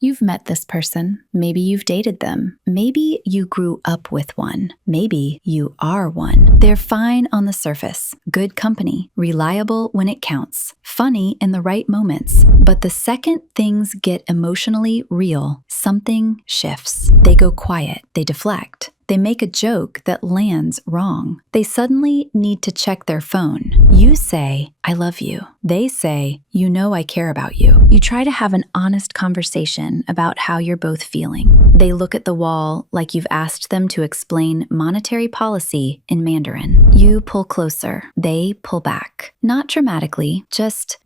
You've met this person. Maybe you've dated them. Maybe you grew up with one. Maybe you are one. They're fine on the surface, good company, reliable when it counts, funny in the right moments. But the second things get emotionally real, something shifts. They go quiet, they deflect. They make a joke that lands wrong. They suddenly need to check their phone. You say, I love you. They say, you know I care about you. You try to have an honest conversation about how you're both feeling. They look at the wall like you've asked them to explain monetary policy in Mandarin. You pull closer. They pull back. Not dramatically, just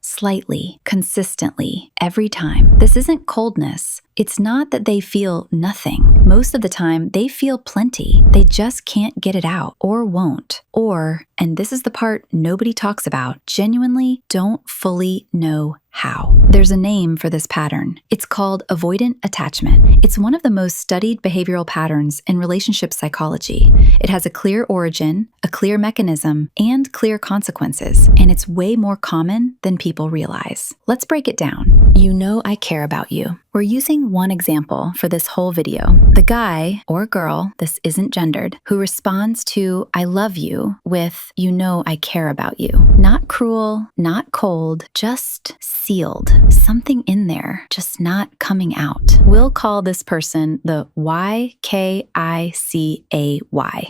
slightly, consistently, every time. This isn't coldness. It's not that they feel nothing. Most of the time, they feel plenty. They just can't get it out, or won't. Or, and this is the part nobody talks about, genuinely don't fully know how. There's a name for this pattern. It's called avoidant attachment. It's one of the most studied behavioral patterns in relationship psychology. It has a clear origin, a clear mechanism, and clear consequences, and it's way more common than people realize. Let's break it down. You know I care about you. We're using one example for this whole video. The guy or girl, this isn't gendered, who responds to I love you with you know I care about you. Not cruel, not cold, just sealed. Something in there, just not coming out. We'll call this person the YKICAY.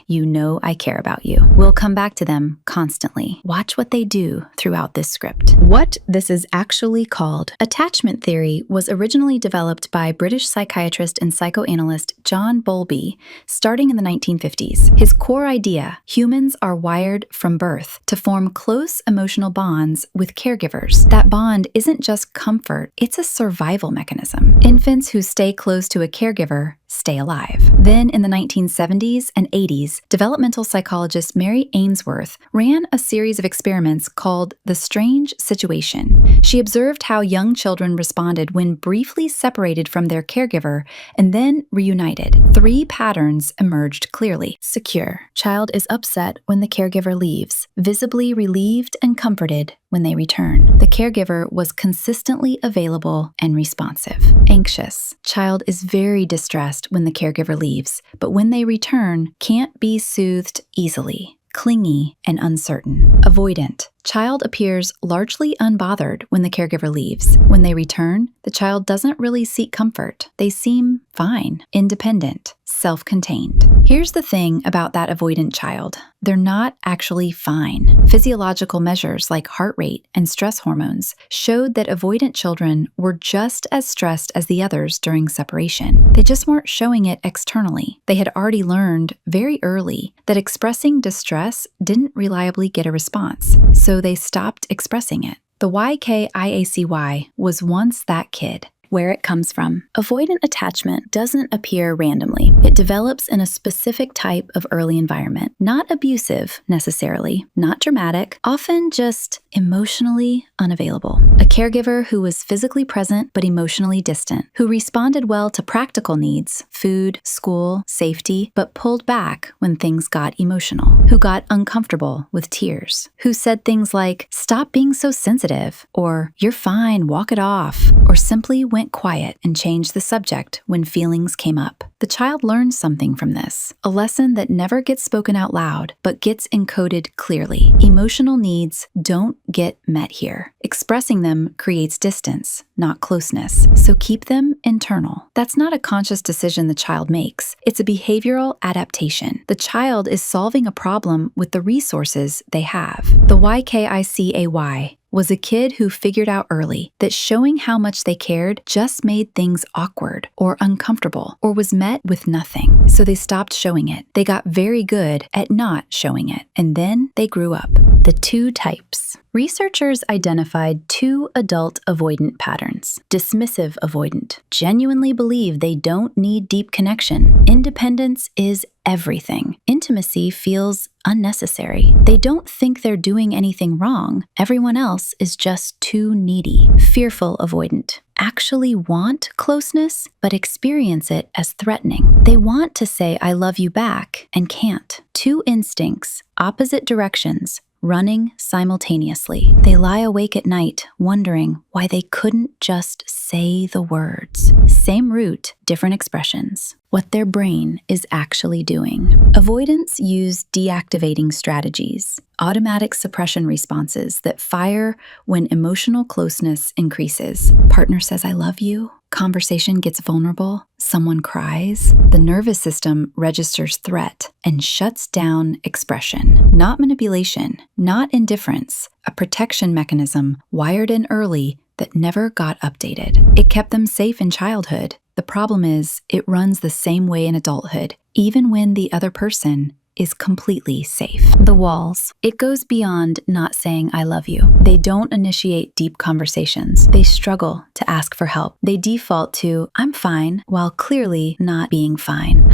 You know I care about you. We'll come back to them constantly. Watch what they do throughout this script. What this is actually called. Attachment theory was originally developed by British psychiatrist and psychoanalyst John Bowlby starting in the 1950s. His core idea, humans are wired from birth to form close emotional bonds with caregivers. That bond isn't just comfort, it's a survival mechanism. Infants who stay close to a caregiver stay alive. Then in the 1970s and 80s, developmental psychologist Mary Ainsworth ran a series of experiments called The Strange Situation. She observed how young children responded when briefly separated from their caregiver and then reunited. 3 patterns emerged clearly. Secure. Child is upset when the caregiver leaves, visibly relieved and comforted when they return. The caregiver was consistently available and responsive. Anxious. Child is very distressed when the caregiver leaves, but when they return, can't be soothed easily. Clingy and uncertain. Avoidant. Child appears largely unbothered when the caregiver leaves. When they return, the child doesn't really seek comfort. They seem fine, independent, self-contained. Here's the thing about that avoidant child. They're not actually fine. Physiological measures like heart rate and stress hormones showed that avoidant children were just as stressed as the others during separation. They just weren't showing it externally. They had already learned very early that expressing distress didn't reliably get a response, so they stopped expressing it. The YKIACY was once that kid. Where it comes from. Avoidant attachment doesn't appear randomly. It develops in a specific type of early environment. Not abusive, necessarily. Not dramatic. Often just emotionally unavailable. A caregiver who was physically present but emotionally distant. Who responded well to practical needs, food, school, safety, but pulled back when things got emotional. Who got uncomfortable with tears. Who said things like, stop being so sensitive, or you're fine, walk it off, or simply went quiet and changed the subject when feelings came up. The child learns something from this, a lesson that never gets spoken out loud, but gets encoded clearly. Emotional needs don't get met here. Expressing them creates distance, not closeness, so keep them internal. That's not a conscious decision the child makes. It's a behavioral adaptation. The child is solving a problem with the resources they have. The YKICAY was a kid who figured out early that showing how much they cared just made things awkward or uncomfortable or was met with nothing. So they stopped showing it. They got very good at not showing it. And then they grew up. The 2 types. Researchers identified 2 adult avoidant patterns. Dismissive avoidant. Genuinely believe they don't need deep connection. Independence is everything. Intimacy feels unnecessary. They don't think they're doing anything wrong. Everyone else is just too needy. Fearful avoidant. Actually want closeness, but experience it as threatening. They want to say I love you back and can't. 2 instincts, opposite directions, running simultaneously. They lie awake at night, wondering why they couldn't just say the words. Same root, different expressions. What their brain is actually doing. Avoidants use deactivating strategies, automatic suppression responses that fire when emotional closeness increases. Partner says, "I love you." Conversation gets vulnerable. Someone cries. The nervous system registers threat and shuts down expression. Not manipulation, not indifference, a protection mechanism wired in early that never got updated. It kept them safe in childhood. The problem is, it runs the same way in adulthood, even when the other person is completely safe. The walls. It goes beyond not saying "I love you." They don't initiate deep conversations. They struggle to ask for help. They default to "I'm fine," while clearly not being fine.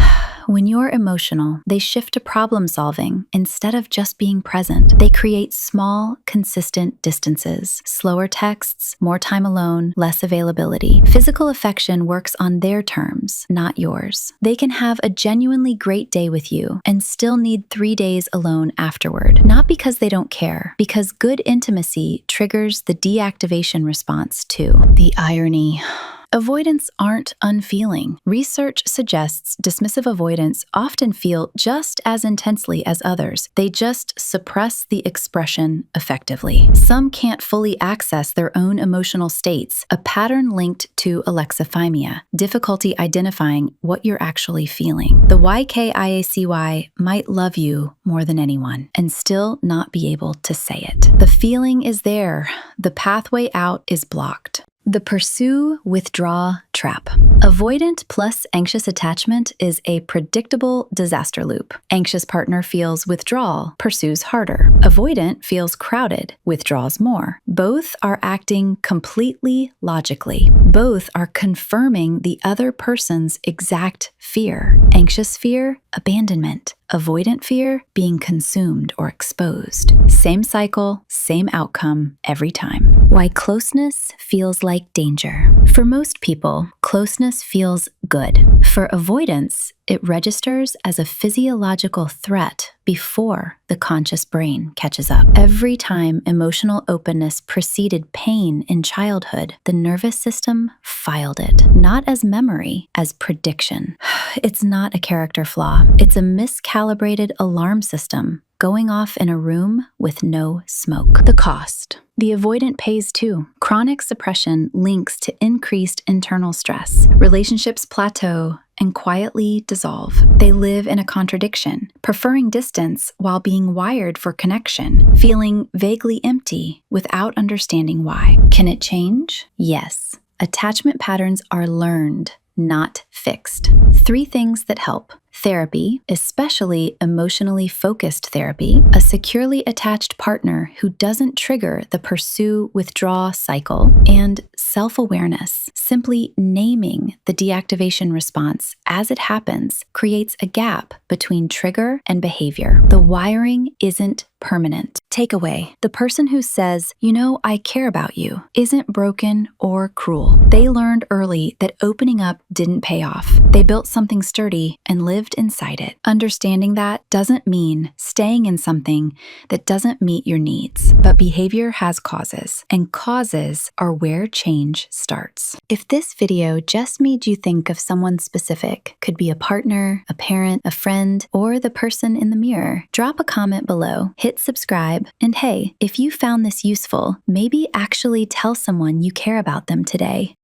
When you're emotional, they shift to problem solving instead of just being present. They create small, consistent distances, slower texts, more time alone, less availability. Physical affection works on their terms, not yours. They can have a genuinely great day with you and still need 3 days alone afterward. Not because they don't care, because good intimacy triggers the deactivation response too. The irony. Avoidants aren't unfeeling. Research suggests dismissive avoidants often feel just as intensely as others. They just suppress the expression effectively. Some can't fully access their own emotional states, a pattern linked to alexithymia, difficulty identifying what you're actually feeling. The YKIACY might love you more than anyone and still not be able to say it. The feeling is there. The pathway out is blocked. The pursue-withdraw trap. Avoidant plus anxious attachment is a predictable disaster loop. Anxious partner feels withdrawal, pursues harder. Avoidant feels crowded, withdraws more. Both are acting completely logically. Both are confirming the other person's exact fear. Anxious fear, abandonment. Avoidant fear, being consumed or exposed. Same cycle, same outcome every time. Why closeness feels like danger. For most people, closeness feels good. For avoidance, it registers as a physiological threat before the conscious brain catches up. Every time emotional openness preceded pain in childhood, the nervous system filed it, not as memory, as prediction. It's not a character flaw. It's a miscalibrated alarm system going off in a room with no smoke. The cost. The avoidant pays too. Chronic suppression links to increased internal stress. Relationships plateau and quietly dissolve. They live in a contradiction, preferring distance while being wired for connection, feeling vaguely empty without understanding why. Can it change? Yes. Attachment patterns are learned, not fixed. 3 things that help. Therapy, especially emotionally focused therapy, a securely attached partner who doesn't trigger the pursue-withdraw cycle, and self-awareness. Simply naming the deactivation response as it happens creates a gap between trigger and behavior. The wiring isn't permanent. Takeaway: the person who says, "I care about you," isn't broken or cruel. They learned early that opening up didn't pay off. They built something sturdy and lived inside it. Understanding that doesn't mean staying in something that doesn't meet your needs. But behavior has causes, and causes are where change starts. If this video just made you think of someone specific, could be a partner, a parent, a friend, or the person in the mirror, drop a comment below, hit subscribe, and hey, if you found this useful, maybe actually tell someone you care about them today.